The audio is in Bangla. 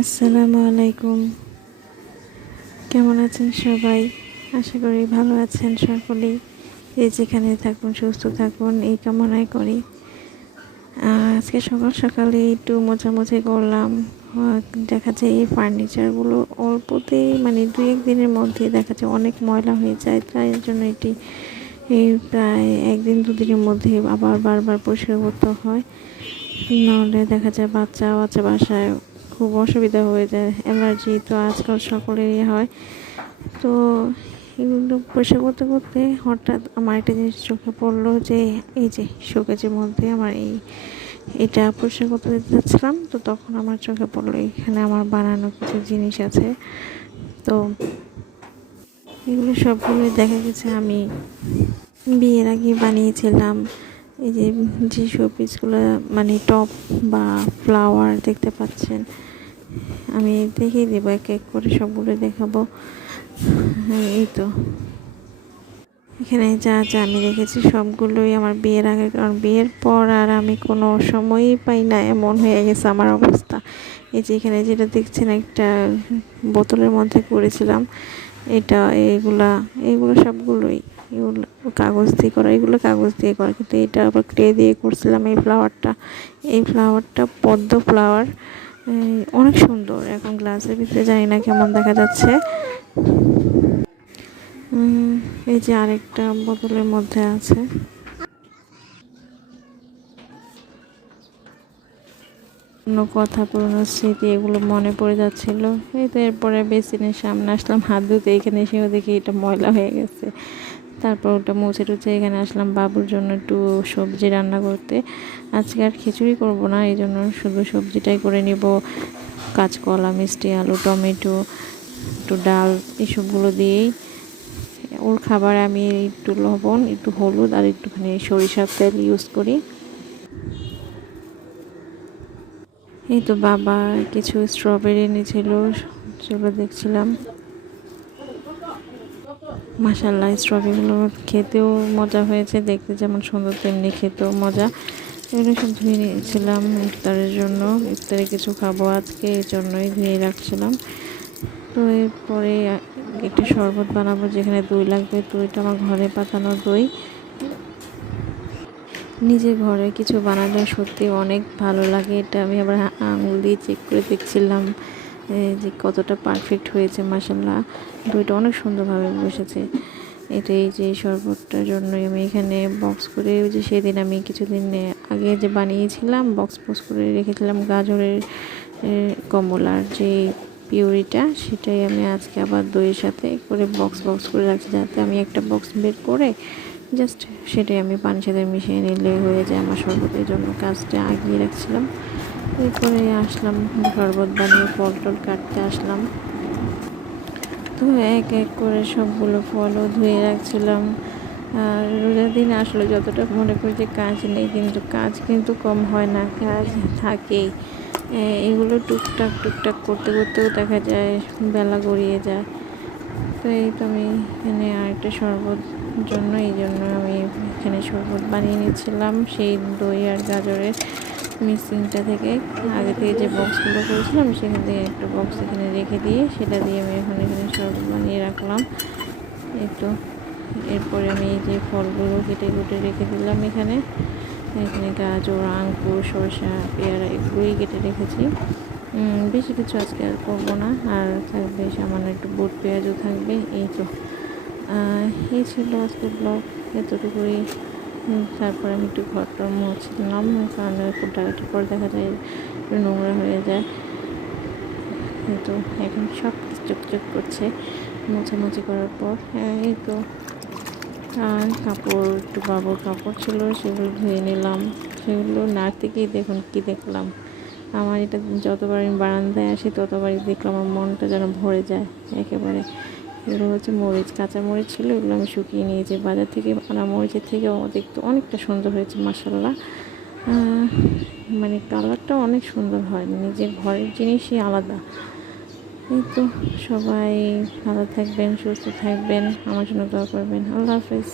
আসসালামু আলাইকুম। কেমন আছেন সবাই? আশা করি ভালো আছেন সকলেই। যে যেখানে থাকুন সুস্থ থাকুন এই কামনাই করি। আজকে সকাল সকালে একটু মোছামুছি করলাম। দেখা যায় এই ফার্নিচারগুলো অল্পতেই মানে 2-1 দিনের মধ্যে দেখা যায় অনেক ময়লা হয়ে যায়, তাই জন্য এটি এই প্রায় 1-2 দিনের মধ্যে আবার বারবার পরিষ্কার করতে হয়। নাহলে দেখা যায় বাচ্চা বাসায় খুব অসুবিধা হয়ে যায়। অ্যালার্জি তো আজকাল সকলেরই হয়। তো এগুলো পরিষ্কার করতে করতে হঠাৎ আমার একটা জিনিস চোখে পড়লো যে এই যে শোকেজের মধ্যে আমার এটা পরিষ্কার করতে যাচ্ছিলাম, তো তখন আমার চোখে পড়লো এখানে আমার বানানো কিছু জিনিস আছে। তো এগুলো সবগুলোই দেখা গেছে আমি বিয়ের আগে বানিয়েছিলাম। এই যে যে শোপিসগুলো মানে টপ বা ফ্লাওয়ার দেখতে পাচ্ছেন, আমি দেখিয়ে দেবো এক এক করে, সবগুলো দেখাবো। এই তো এখানে যা যা আমি রেখেছি সবগুলোই আমার বিয়ের আগে, কারণ বিয়ের পর আর আমি কোনো সময়ই পাই না, এমন হয়ে গেছে আমার অবস্থা। এই যে এখানে যেটা দেখছেন একটা বোতলের মধ্যে করেছিলাম, এটা এইগুলো সবগুলোই এগুলো কাগজ দিয়ে করা, এগুলো কাগজ দিয়ে করা, কিন্তু এটা আবার ক্লে দিয়ে করছিলাম। এই ফ্লাওয়ারটা পদ্ম ফ্লাওয়ার, অনেক সুন্দর। এখন গ্লাসের ভিতরে জানি না কেমন দেখা যাচ্ছে। এই যে আরেকটা বোতলের মধ্যে আছে। পুরনো কথা, পুরনো স্মৃতি এগুলো মনে পড়ে যাচ্ছিল। এই তো এরপরে বেসিনের সামনে আসলাম হাত ধুতে, এখানে এসেও দেখি এটা ময়লা হয়ে গেছে। তারপর ওটা মুছে টুছে এখানে আসলাম বাবুর জন্য একটু সবজি রান্না করতে। আজকে আর খিচুড়ি করব না, এই জন্য শুধু সবজিটাই করে নিব। কাঁচকলা, মিষ্টি আলু, টমেটো, একটু ডাল, এসবগুলো দিয়েই ওর খাবার। আমি একটু লবণ, একটু হলুদ আর একটুখানি সরিষার তেল ইউজ করি। এই তো বাবা কিছু স্ট্রবেরি এনেছিল, সেগুলো দেখছিলাম। মাশাআল্লাহ, স্ট্রবেরিগুলো খেতেও মজা হয়েছে, দেখতে যেমন সুন্দর তেমনি খেতেও মজা। এগুলো সব ধুয়ে নিয়েছিলাম ইফতারের জন্য। ইফতারে কিছু খাবো আজকে, এই জন্যই ধুয়ে রাখছিলাম। তো এরপরে একটা শরবত বানাবো, যেখানে দই লাগবে। তো এটা আমার ঘরে পাতানো দই। নিজে ঘরে কিছু বানালে সত্যি অনেক ভালো লাগে। এটা আমি আবার আঙুল দিয়ে চেক করে দেখছিলাম যে কতটা পারফেক্ট হয়েছে। মাশাআল্লাহ, দইটা অনেক সুন্দরভাবে বসেছে। এটাই যে শরবতটার জন্যই আমি এখানে বক্স করে, ওই যে সেদিন আমি কিছুদিন আগে যে বানিয়েছিলাম বক্স করে রেখেছিলাম গাজরের কমলার যে পিউরিটা, সেটাই আমি আজকে আবার দইয়ের সাথে করে বক্স করে রাখছি, যাতে আমি একটা বক্স বের করে জাস্ট সেটাই আমি পানির সাথে মিশিয়ে নিলে হয়ে যায় আমার শরবতের জন্য। কাজটা আগিয়ে রাখছিলাম। এরপরে আসলাম শরবত বানিয়ে ফল টল কাটতে আসলাম। তো এক এক করে সবগুলো ফলও ধুয়ে রাখছিলাম। আর রোজার দিন আসলে যতটা মনে করি যে কাজ নেই, কিন্তু কাজ কিন্তু কম হয় না, কাজ থাকেই। এগুলো টুকটাক করতে করতেও দেখা যায় বেলা গড়িয়ে যায়। তো এই তো আমি এখানে আরেকটা শরবত জন্য আমি এখানে শরবত বানিয়ে নিচ্ছিলাম সেই দই আর গাজরের মিক্সিংটা থেকে। আগে থেকে যে বক্সগুলো করেছিলাম সেখান থেকে একটা বক্স এখানে রেখে দিয়ে সেটা দিয়ে আমি এখন এখানে শরবত বানিয়ে রাখলাম। একটু এরপরে আমি এই যে ফলগুলো কেটে রেখে দিলাম এখানে গাজর, আঙ্গুর, শসা, পেয়ারা এগুলোই কেটে রেখেছি। বেশি কিছু আজকে আর করবো না। আর থাকবে সামান্য একটু বুট পেঁয়াজও থাকবে। এই তো এই ছিল আজকের ব্লগ, এতটুকুই। তারপরে আমি একটু ঘরটা মুছলাম, কারণ ডাকাটির পর দেখা যায় একটু নোংরা হয়ে যায়। কিন্তু এখন সব চকচক করছে মোছামুছি করার পর। এই তো কাপড়, একটু বাবুর কাপড় ছিল, সেগুলো ধুয়ে নিলাম। সেগুলো নাড়তে গিয়ে দেখুন কি দেখলাম। আমার এটা যতবার আমি বারান্দায় আসি ততবারই দেখলাম আমার মনটা যেন ভরে যায় একেবারে। এগুলো হচ্ছে মরিচ, কাঁচা মরিচ ছিল, এগুলো আমি শুকিয়ে নিয়েছি বাজার থেকে আনা মরিচের থেকে। দেখতে অনেকটা সুন্দর হয়েছে মাশাআল্লাহ। মানে কালারটা অনেক সুন্দর হয়, নিজের ঘরের জিনিসই আলাদা। এই তো সবাই ভালো থাকবেন, সুস্থ থাকবেন, আমার জন্য দোয়া করবেন। আল্লাহ হাফেজ।